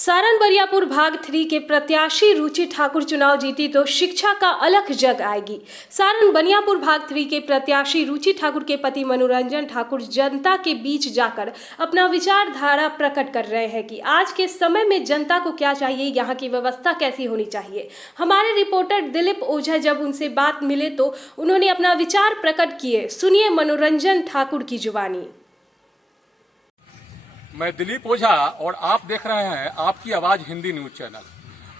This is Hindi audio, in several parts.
सारण बरियापुर भाग 3 के प्रत्याशी रुचि ठाकुर चुनाव जीती तो शिक्षा का अलग जग आएगी। सारण बरियापुर भाग 3 के प्रत्याशी रुचि ठाकुर के पति मनोरंजन ठाकुर जनता के बीच जाकर अपना विचारधारा प्रकट कर रहे हैं कि आज के समय में जनता को क्या चाहिए, यहाँ की व्यवस्था कैसी होनी चाहिए। हमारे रिपोर्टर दिलीप ओझा जब उनसे बात मिले तो उन्होंने अपना विचार प्रकट किए। सुनिए मनोरंजन ठाकुर की जुबानी। मैं दिलीप ओझा और आप देख रहे हैं आपकी आवाज हिंदी न्यूज चैनल।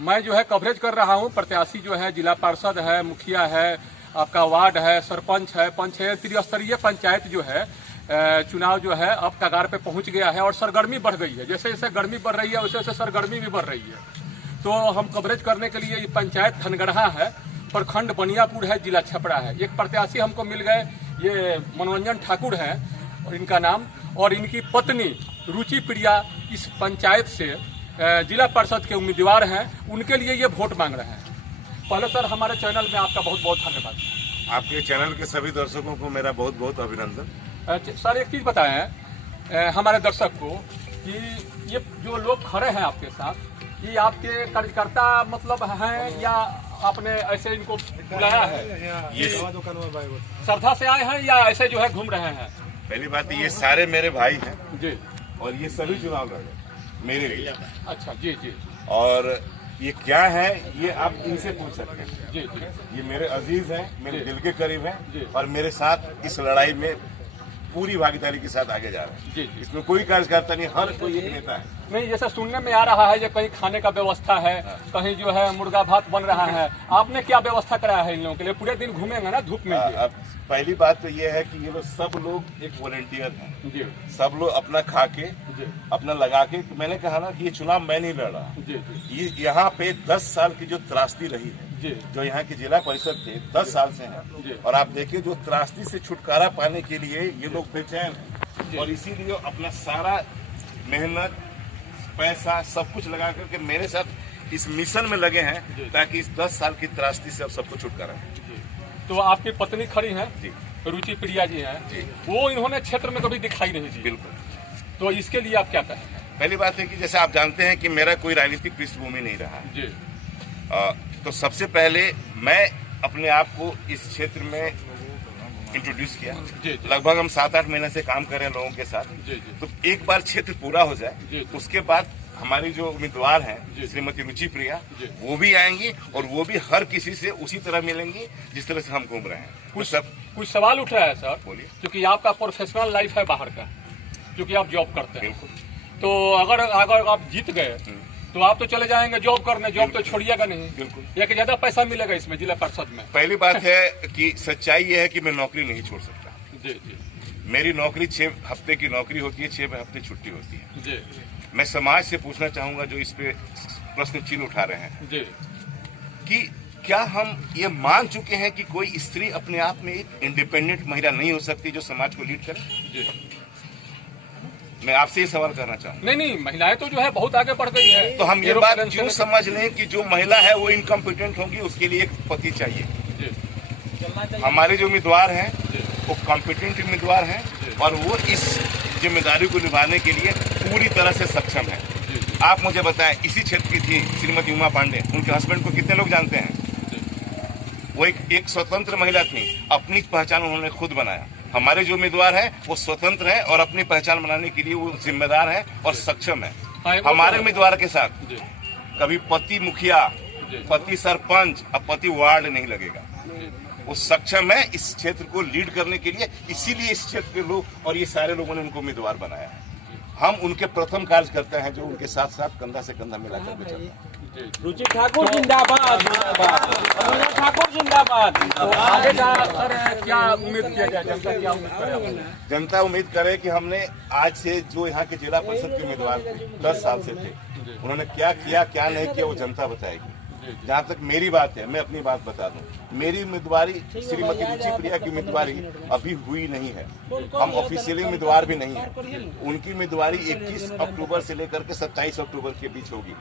मैं जो है कवरेज कर रहा हूं। प्रत्याशी जो है जिला पार्षद है, मुखिया है, आपका वार्ड है, सरपंच है, पंच है, त्रिस्तरीय पंचायत जो है चुनाव जो है अब कगार पे पहुंच गया है और सरगर्मी बढ़ गई है। जैसे जैसे गर्मी बढ़ रही है वैसे वैसे सरगर्मी भी बढ़ रही है। तो हम कवरेज करने के लिए पंचायत धनगढ़ा है, प्रखंड बनियापुर है, जिला छपरा है। एक प्रत्याशी हमको मिल गए, ये मनोरंजन ठाकुर है और इनका नाम, और इनकी पत्नी रुचि प्रिया इस पंचायत से जिला परिषद के उम्मीदवार हैं। उनके लिए ये वोट मांग रहे हैं। पहले सर हमारे चैनल में आपका बहुत बहुत धन्यवाद। आपके चैनल के सभी दर्शकों को मेरा बहुत बहुत अभिनंदन। सर एक चीज बताएं हमारे दर्शक को कि ये जो लोग खड़े हैं आपके साथ, ये आपके कार्यकर्ता मतलब हैं या आपने ऐसे इनको बुलाया है? ये श्रद्धा से आए हैं या ऐसे जो है घूम रहे हैं? पहली बात ये सारे मेरे भाई हैं जी, और ये सभी चुनाव लड़े मेरे लिए। अच्छा जी जी। और ये क्या है ये आप इनसे पूछ सकते हैं। जी जी। ये मेरे अजीज हैं, मेरे जी। दिल के करीब जी। हैं और मेरे साथ इस लड़ाई में पूरी भागीदारी के साथ आगे जा रहे हैं। जी जी। इसमें कोई कार्यकर्ता नहीं, हर कोई एक नेता है। नहीं, जैसे सुनने में आ रहा है ये कहीं खाने का व्यवस्था है, कहीं जो है मुर्गा भात बन रहा है। आपने क्या व्यवस्था कराया है इन लोगों के लिए? पूरे दिन घूमेंगे ना धूप में? अब पहली बात तो ये है कि ये लोग सब लोग एक वॉलंटियर हैं। जी सब लोग अपना खा के जी अपना लगा के। मैंने कहा ना कि ये चुनाव मैं नहीं लड़ रहा। जी जी ये यहाँ पे 10 साल की जो त्रासदी रही है, जी जो यहाँ की जिला परिषद थे 10 साल से जी। है, और आप देखिए जो त्रासदी से छुटकारा पाने के लिए ये लोग बेचैन जी। हैं और इसीलिए अपना सारा मेहनत पैसा सब कुछ लगा करके मेरे साथ इस मिशन में लगे हैं ताकि इस 10 साल की त्रासदी से अब सबको छुटकारा है। तो आपकी पत्नी खड़ी हैं जी रुचि प्रिया जी हैं जी। वो इन्होंने क्षेत्र में कभी दिखाई नहीं दी। बिल्कुल। तो इसके लिए आप क्या कहें? पहली बात है कि जैसे आप जानते हैं कि मेरा कोई राजनीतिक पृष्ठभूमि नहीं रहा है। जी तो सबसे पहले मैं अपने आप को इस क्षेत्र में इंट्रोड्यूस किया। जी, जी। लगभग हम 7-8 महीने से काम कर रहे हैं लोगों के साथ। जी जी। तो एक बार क्षेत्र पूरा हो जाए जी। तो उसके बाद हमारी जो उम्मीदवार जी। हैं श्रीमती रुचि प्रिया, जी। वो भी आएंगी और वो भी हर किसी से उसी तरह मिलेंगी जिस तरह से हम घूम रहे हैं। कुछ सवाल उठ रहा है सर। बोलिए। क्योंकि आपका प्रोफेशनल लाइफ है बाहर का, क्योंकि आप जॉब करते हैं। बिल्कुल। तो अगर अगर आप जीत गए तो आप तो चले जाएंगे जॉब करने, जॉब तो छोड़िएगा नहीं। बिल्कुल। एक ज्यादा पैसा मिलेगा इसमें जिला परिषद में। पहली बात है कि सच्चाई ये है कि मैं नौकरी नहीं छोड़ सकता। जी जी मेरी नौकरी 6 हफ्ते की नौकरी होती है, 6 हफ्ते छुट्टी होती है। जी मैं समाज से पूछना चाहूंगा जो इस पे प्रश्न चिन्ह उठा रहे हैं जी। कि क्या हम ये मान चुके हैं कि कोई स्त्री अपने आप में एक इंडिपेंडेंट महिला नहीं हो सकती जो समाज को लीड करे? जी। मैं आपसे ये सवाल करना चाहूंगा। नहीं नहीं, महिलाएं तो जो है बहुत आगे बढ़ गई है। तो हम ये एरोप्लेन बात से क्यों लेकर- समझ लें कि जो महिला है वो इनकम्पिटेंट होगी, उसके लिए एक पति चाहिए। जी हमारे जो उम्मीदवार हैं जी वो कॉम्पिटेंट उम्मीदवार हैं और वो इस जिम्मेदारी को निभाने के लिए पूरी तरह से सक्षम है। जी आप मुझे बताएं, इसी क्षेत्र की थी श्रीमती उमा पांडे, उनके हस्बैंड को कितने लोग जानते हैं? वो एक स्वतंत्र महिला थी, अपनी पहचान उन्होंने खुद बनाया। हमारे जो उम्मीदवार हैं वो स्वतंत्र हैं और अपनी पहचान बनाने के लिए वो जिम्मेदार हैं और सक्षम है। हाँ, वो हमारे तो- उम्मीदवार के साथ जी कभी पति मुखिया, जी। पति सरपंच और पति वार्ड नहीं लगेगा। वो सक्षम है इस क्षेत्र को लीड करने के लिए, इसीलिए इस क्षेत्र के लोग और ये सारे लोगों ने उनको उम्मीदवार बनाया है। हम उनके प्रथम कार्यकर्ता हैं जो उनके साथ साथ कंधा से कंधा मिलाकर के चल रहे हैं। रुचि ठाकुर जिंदाबाद, मनोरंजन ठाकुर जिंदाबाद। तो आगे का सर क्या उम्मीद किया जाए? जनता क्या उम्मीद करे आपसे? जनता उम्मीद करे कि हमने आज से जो यहाँ के जिला परिषद के उम्मीदवार थे 10 साल से थे, उन्होंने क्या किया क्या नहीं किया वो जनता बताएगी। जहाँ तक मेरी बात है, मैं अपनी बात बता दूं, मेरी उम्मीदवारी श्रीमती रुचि प्रिया की उम्मीदवारी अभी हुई नहीं है। हम ऑफिशियली उम्मीदवार भी नहीं है। उनकी उम्मीदवारी 21 अक्टूबर से लेकर के 27 अक्टूबर के बीच होगी।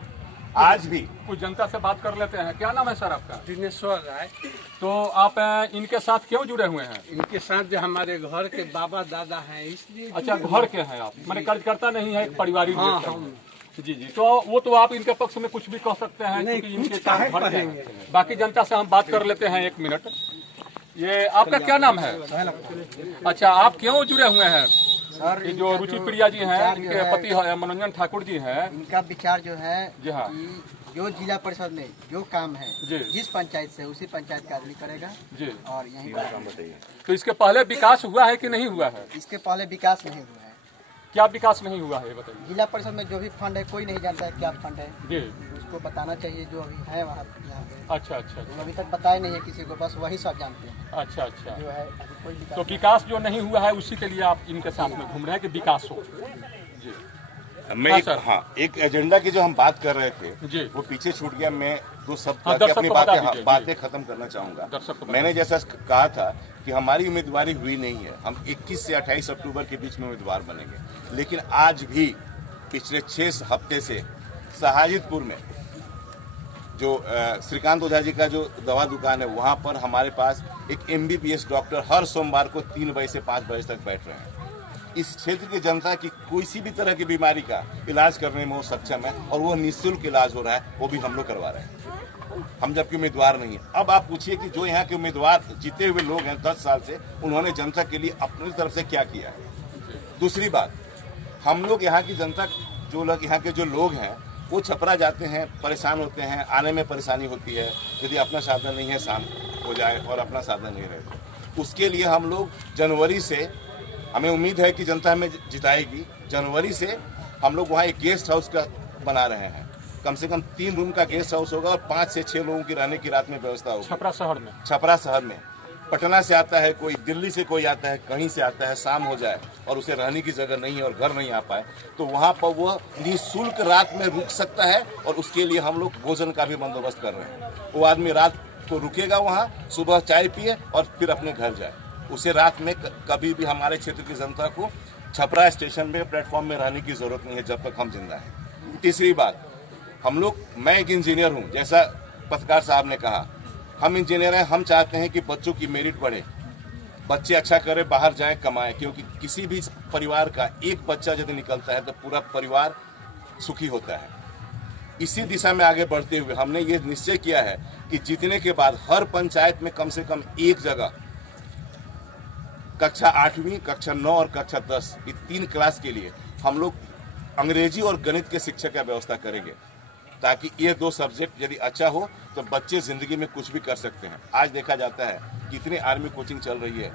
आज भी कुछ जनता से बात कर लेते हैं। क्या नाम है सर आपका? दिनेश्वर राय। तो आप इनके साथ क्यों जुड़े हुए हैं? इनके साथ जो हमारे घर के बाबा दादा हैं इसलिए। अच्छा, घर के हैं आप, मैंने कार्यकर्ता नहीं है, एक परिवारिक हाँ, व्यक्ति हैं। जी जी, तो वो तो आप इनके पक्ष में कुछ भी कह सकते हैं क्योंकि इनके काम भर गए हैं। बाकी जनता से हम बात कर लेते हैं 1 मिनट। ये आपका क्या नाम है? अच्छा, आप क्यों जुड़े हुए हैं? सर ये जो रुचि प्रिया जी हैं, इनके पति मनोरंजन ठाकुर जी हैं। इनका विचार जो है जी हाँ। कि जो जिला परिषद में जो काम है जी। जिस पंचायत से उसी पंचायत का आदमी करेगा जी, और यही काम बताइए। तो इसके पहले विकास हुआ है कि नहीं हुआ है? इसके पहले विकास नहीं हुआ है। क्या विकास नहीं हुआ है ये बताइए। जिला परिषद में जो भी फंड है कोई नहीं जानता है क्या फंड है, जी, उसको बताना चाहिए जो अभी है वहाँ यहाँ पे। अच्छा अच्छा वो अभी तक बताया नहीं है किसी को, बस वही सब जानते हैं अच्छा अच्छा। जो है अभी कोई विकास तो विकास जो नहीं हुआ है उसी के लिए आप इनके साथ में घूम रहे हैं कि विकास हो। जी मैं हाँ, एक सर। एक एजेंडा की जो हम बात कर रहे थे जी। वो पीछे छूट गया। मैं 2 शब्द हाँ, कह के दर्शक अपनी को बता बातें दीजिए, बातें जी। खत्म करना चाहूंगा। दर्शक को बता मैंने जैसा कहा था कि हमारी उम्मीदवारी हुई नहीं है, हम 21 से 28 अक्टूबर के बीच में उम्मीदवार बनेंगे। लेकिन आज भी पिछले 6 हफ्ते से सहाजिदपुर में जो श्रीकांत ओझा जी का जो दवा दुकान है वहां पर हमारे पास एक MBBS डॉक्टर हर सोमवार को 3 बजे से 5 बजे तक बैठ रहे हैं। इस क्षेत्र की जनता की किसी भी तरह की बीमारी का इलाज करने में वो सक्षम है और वो निःशुल्क इलाज हो रहा है, वो भी हम लोग करवा रहे हैं, हम जबकि उम्मीदवार नहीं है। अब आप पूछिए कि जो यहाँ के उम्मीदवार जीते हुए लोग हैं 10 साल से, उन्होंने जनता के लिए अपनी तरफ से क्या किया है। दूसरी बात, हम लोग यहाँ की जनता, जो लोग यहाँ के जो लोग हैं वो छपरा जाते हैं, परेशान होते हैं, आने में परेशानी होती है, यदि अपना साधन नहीं है शाम हो जाए और अपना साधन नहीं रहे। उसके लिए हम लोग जनवरी से, हमें उम्मीद है कि जनता हमें जिताएगी, जनवरी से हम लोग वहाँ एक गेस्ट हाउस का बना रहे हैं। कम से कम 3 रूम का गेस्ट हाउस होगा और 5 से 6 लोगों की रहने की रात में व्यवस्था होगी। छपरा शहर में, छपरा शहर में पटना से आता है कोई, दिल्ली से कोई आता है, कहीं से आता है, शाम हो जाए और उसे रहने की जगह नहीं है और घर नहीं आ पाए, तो वहाँ पर वह निःशुल्क रात में रुक सकता है और उसके लिए हम लोग भोजन का भी बंदोबस्त कर रहे हैं। वो आदमी रात को रुकेगा वहाँ, सुबह चाय पिए और फिर अपने घर जाए। उसे रात में कभी भी हमारे क्षेत्र की जनता को छपरा स्टेशन में प्लेटफॉर्म में रहने की जरूरत नहीं है जब तक हम जिंदा हैं। तीसरी बात, हम लोग, मैं एक इंजीनियर हूँ, जैसा पत्रकार साहब ने कहा, हम इंजीनियर हैं, हम चाहते हैं कि बच्चों की मेरिट बढ़े, बच्चे अच्छा करें, बाहर जाएं, कमाएं, क्योंकि किसी भी परिवार का एक बच्चा यदि निकलता है तो पूरा परिवार सुखी होता है। इसी दिशा में आगे बढ़ते हुए हमने ये निश्चय किया है कि जीतने के बाद हर पंचायत में कम से कम एक जगह कक्षा 8वीं, कक्षा 9 और कक्षा 10 ये 3 क्लास के लिए हम लोग अंग्रेजी और गणित के शिक्षक का व्यवस्था करेंगे, ताकि ये 2 सब्जेक्ट यदि अच्छा हो तो बच्चे जिंदगी में कुछ भी कर सकते हैं। आज देखा जाता है कितनी आर्मी कोचिंग चल रही है,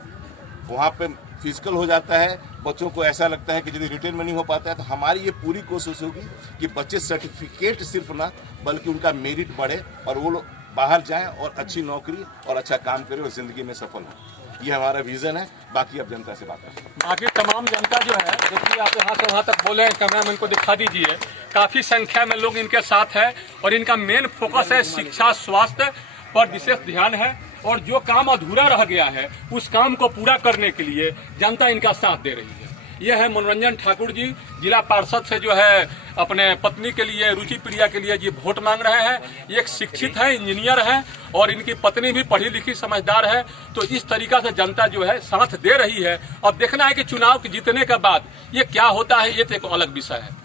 वहाँ पे फिजिकल हो जाता है, बच्चों को ऐसा लगता है कि यदि रिटेन में नहीं हो पाता है, तो हमारी ये पूरी कोशिश होगी कि बच्चे सर्टिफिकेट सिर्फ ना बल्कि उनका मेरिट बढ़े और वो लोग बाहर जाएं और अच्छी नौकरी और अच्छा काम करें और जिंदगी में सफल हो। ये हमारा विजन है। बाकी अब जनता से बात करें। बाकी तमाम जनता जो है, देखिए आप यहाँ से वहाँ तक बोले, कैमरामैन को दिखा दीजिए, काफी संख्या में लोग इनके साथ है और इनका मेन फोकस है शिक्षा, स्वास्थ्य पर विशेष ध्यान है और जो काम अधूरा रह गया है उस काम को पूरा करने के लिए जनता इनका साथ दे रही है। यह है मनोरंजन ठाकुर जी, जिला पार्षद से जो है अपने पत्नी के लिए, रुचि प्रिया के लिए जी वोट मांग रहे हैं। ये एक शिक्षित है, इंजीनियर है और इनकी पत्नी भी पढ़ी लिखी समझदार है। तो इस तरीका से जनता जो है साथ दे रही है। अब देखना है कि चुनाव के जीतने के बाद ये क्या होता है, ये तो एक अलग विषय है।